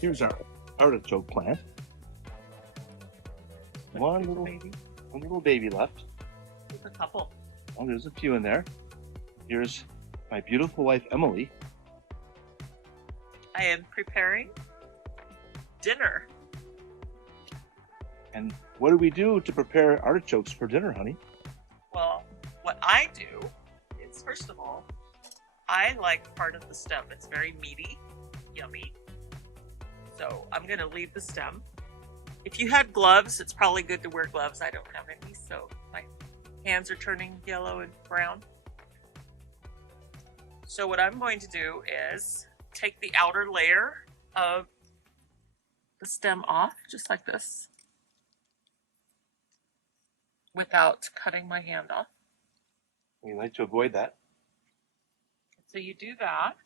Here's our artichoke plant. One little baby left. There's a couple. Oh, there's a few in there. Here's my beautiful wife, Emily. I am preparing dinner. And what do we do to prepare artichokes for dinner, honey? Well, what I do is, first of all, I like part of the stem. It's very meaty, yummy. So I'm going to leave the stem. If you had gloves, it's probably good to wear gloves. I don't have any, so my hands are turning yellow and brown. So what I'm going to do is take the outer layer of the stem off, just like this, without cutting my hand off. We like to avoid that. So you do that.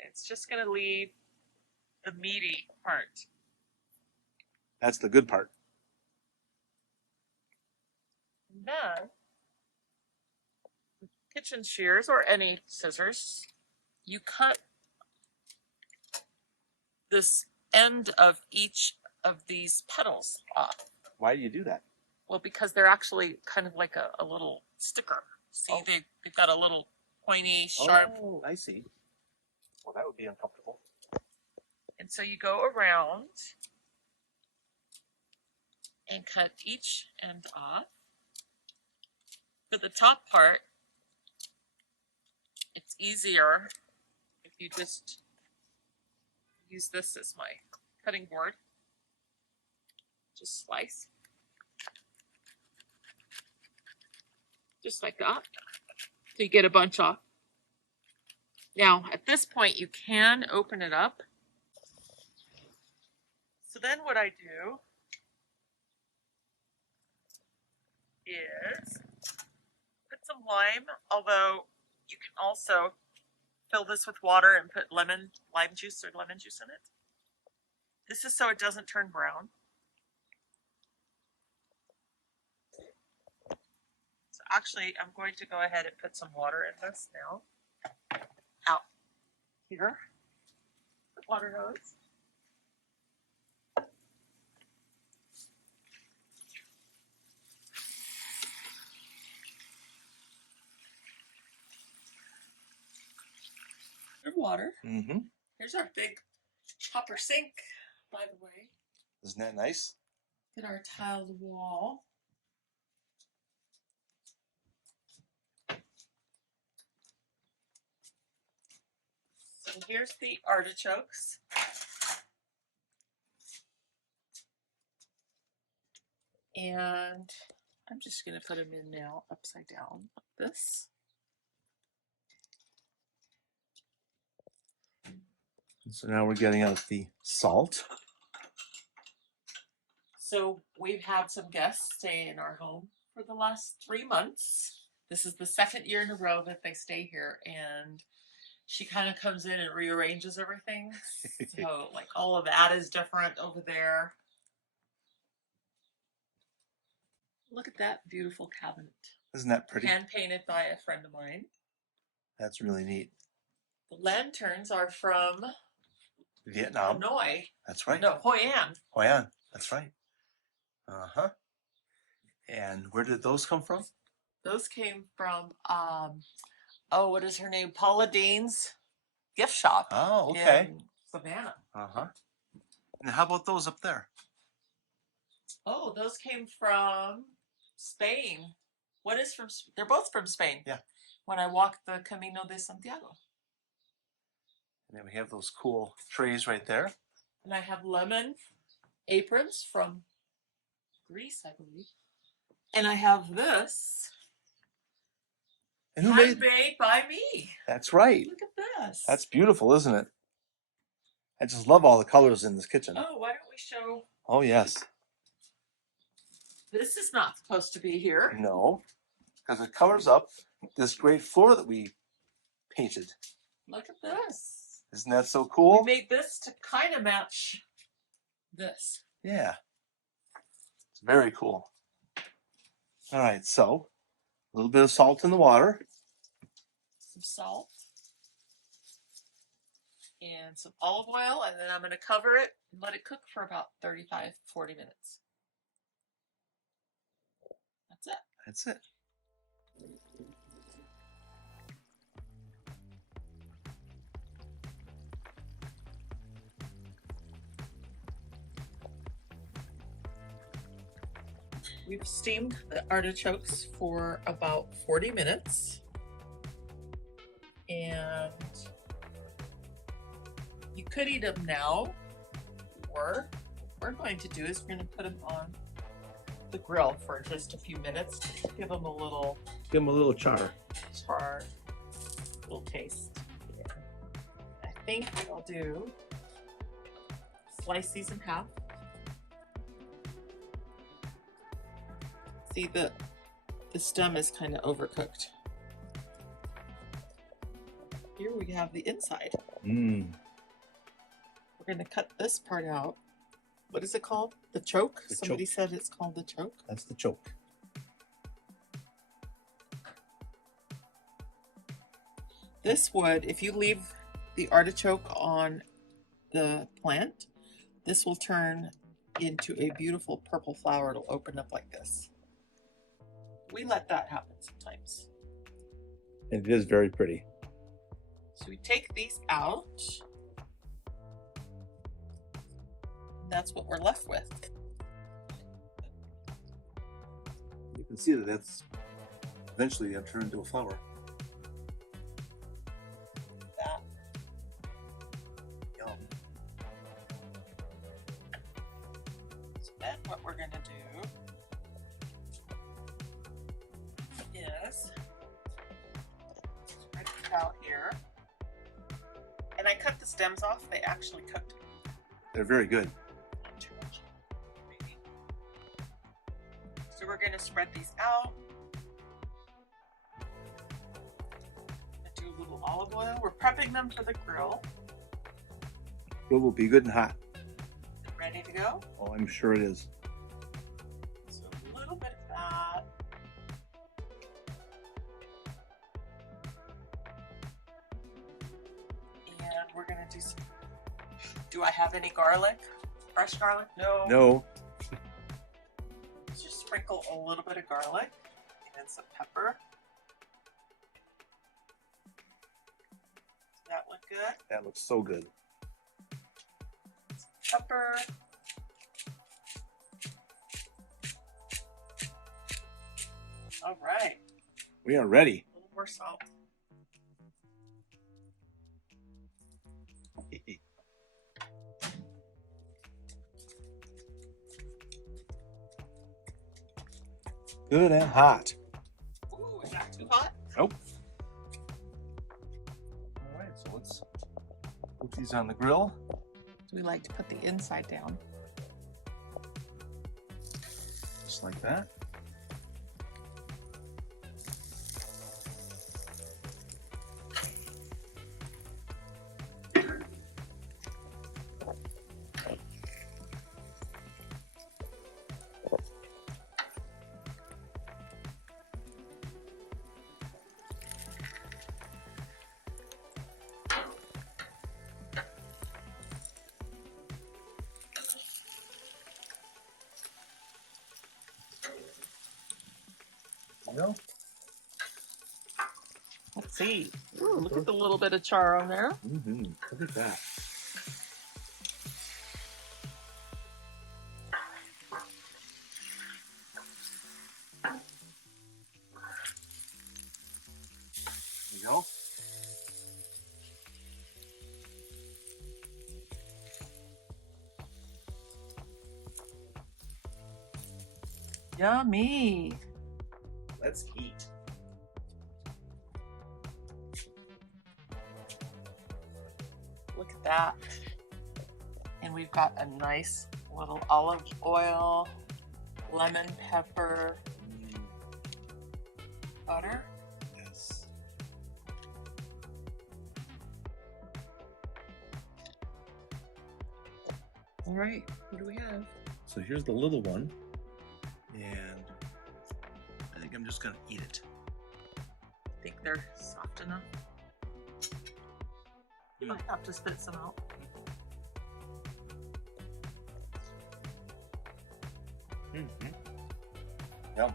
It's just going to leave the meaty part. That's the good part. And then, with kitchen shears or any scissors, you cut this end of each of these petals off. Why do you do that? Well, because they're actually kind of like a little sticker. See, they've got a little pointy, sharp. Oh, I see. Well, that would be uncomfortable. And so you go around and cut each end off. For the top part, it's easier if you just use this as my cutting board. Just slice. Just like that. So you get a bunch off. Now, at this point, you can open it up. So then what I do is put some lime, although you can also fill this with water and put lime juice or lemon juice in it. This is so it doesn't turn brown. So actually, I'm going to go ahead and put some water in this now. Out here. The water hose. Water. Mm-hmm. Here's our big copper sink, by the way. Isn't that nice? Get our tiled wall. So here's the artichokes. And I'm just going to put them in now upside down like this. So now we're getting out the salt. So we've had some guests stay in our home for the last 3 months. This is the second year in a row that they stay here, and she kind of comes in and rearranges everything. So like all of that is different over there. Look at that beautiful cabinet. Isn't that pretty? Hand painted by a friend of mine. That's really neat. The lanterns are from Vietnam. Hanoi. That's right. No, Hoi An. Hoi An. That's right. Uh-huh. And where did those come from? Those came from, what is her name? Paula Dean's gift shop. Oh, okay. In Savannah. Uh-huh. And how about those up there? Oh, those came from Spain. They're both from Spain. Yeah. When I walked the Camino de Santiago. And then we have those cool trays right there. And I have lemon aprons from Greece, I believe. And I have this. And who handmade by me. That's right. Look at this. That's beautiful, isn't it? I just love all the colors in this kitchen. Oh, why don't we show? Oh, yes. This is not supposed to be here. No, because it covers up this great floor that we painted. Look at this. Isn't that so cool? We made this to kind of match this. Yeah. It's very cool. All right, so a little bit of salt in the water. Some salt. and some olive oil, and then I'm going to cover it and let it cook for about 35-40 minutes. That's it. That's it. We've steamed the artichokes for about 40 minutes. And you could eat them now, or what we're going to do is we're going to put them on the grill for just a few minutes to give them a little char. Little taste. Yeah. I think what I'll do, slice these in half. See, the stem is kind of overcooked. Here we have the inside. We're going to cut this part out. What is it called? The choke? Somebody said it's called the choke. That's the choke. This would, if you leave the artichoke on the plant, this will turn into a beautiful purple flower. It'll open up like this. We let that happen sometimes. It is very pretty. So we take these out. And that's what we're left with. You can see that that's eventually going to turn into a flower. That. Yum. So then what we're going to do is spread it out here. And I cut the stems off. They actually cooked. They're very good. Not too much, maybe. So we're going to spread these out. Do a little olive oil. We're prepping them for the grill. It will be good and hot. Ready to go? Oh, I'm sure it is. So a little bit of that. And we're going to do some. Do I have any garlic? Fresh garlic? No. No. Just sprinkle a little bit of garlic and some pepper. Does that look good? That looks so good. Pepper. All right. We are ready. A little more salt. Good and hot. Ooh, is that too hot? Nope. All right, so let's put these on the grill. We like to put the inside down. Just like that. Go. Let's see. Ooh, look at the little bit of char on there. Look at that. There you go. Yummy. Let's eat. Look at that. And we've got a nice little olive oil, lemon pepper, butter. Yes. All right, what do we have? So here's the little one. And I think I'm just going to eat it. Think they're soft enough? You might have to spit some out. Yum.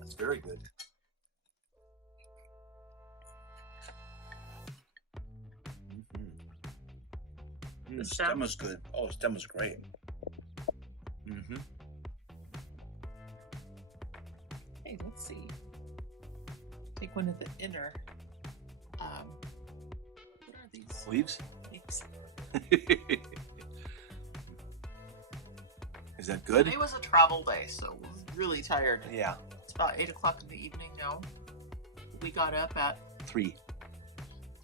That's very good. The The stem? stem is good. Oh, stem is great. Hey, let's see. Take one of the inner. What are these? Leaves? Leaves. Is that good? Today was a travel day, so we're really tired. Yeah. It's about 8 o'clock in the evening now. We got up at 3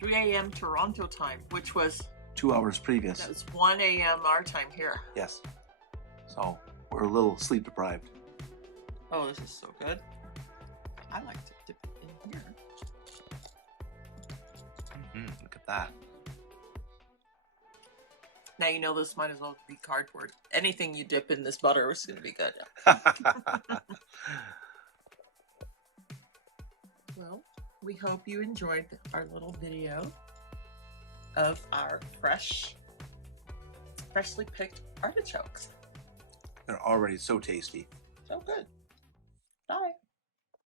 a.m. Toronto time, which was 2 hours previous. that was 1 a.m. our time here. Yes. So we're a little sleep deprived. Oh, this is so good. I like to dip it in here. Look at that. Now you know this might as well be cardboard. Anything you dip in this butter is going to be good. Well, we hope you enjoyed our little video of our freshly picked artichokes. They're already so tasty. So good.